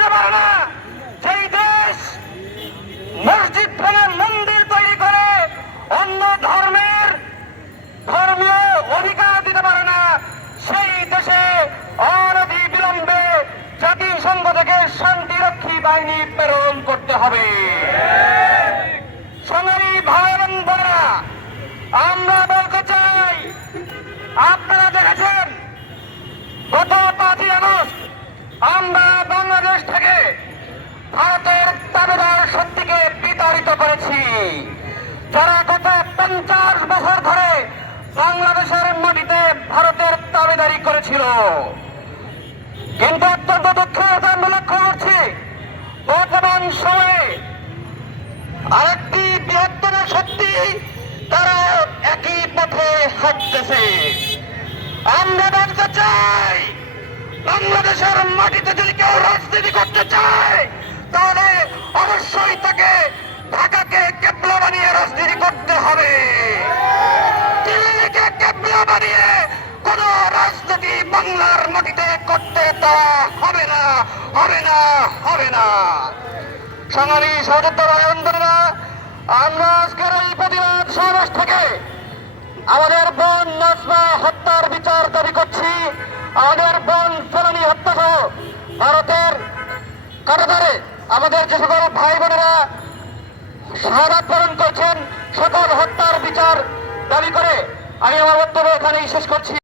দিতে পারে না। সেই দেশ মসজিদ ভেঙে মন্দির তৈরি করে অন্য ধর্মের ধর্মীয় অধিকার দিতে পারে না। সেই দেশে অনধি বিলম্বে জাতিসংঘ থেকে শান্তিরক্ষী বাহিনী প্রেরণ করতে হবে। সোনালী ভাই এবং বোনেরা, আমরা বলতে চাই, আপনারা দেখেছেন, গত পাঁচই আগস্ট আমরা বাংলাদেশ থেকে ভারতের দাবিদার শক্তিকে বিতাড়িত করেছি। যারা গত পঞ্চাশ বছর ধরে বাংলাদেশের মাটিতে ভারতের দাবিদারি করেছিল। কিন্তু অত্যন্ত দুঃখের আমরা লক্ষ্য করছি। বর্তমান সময়ে আরেকটি বৃহত্তর শক্তি বাংলাদেশের মাটিতে যদি কেউ রাজনীতি করতে চায়, তাহলে অবশ্যই তাকে ঢাকাকে কেবলা বানিয়ে রাজনীতি করতে হবে। দিল্লিকে কেবলা বানিয়ে কোন রাজনীতি বাংলার মাটিতে করতে দেওয়া হবে না হবে না হবে না। সংগ্রামী সহযোদ্ধা আন্দোলনা আমরা আজকের এই প্রতিবাদ সমাবেশ থেকে আমাদের বোন ফেলানি হত্যা সহ ভারতের কারাগারে আমাদের যে সকল ভাই বোনেরা শাহাদ পালন করছেন, সকল হত্যার বিচার দাবি করে আমি আমার বক্তব্য এখানেই শেষ করছি।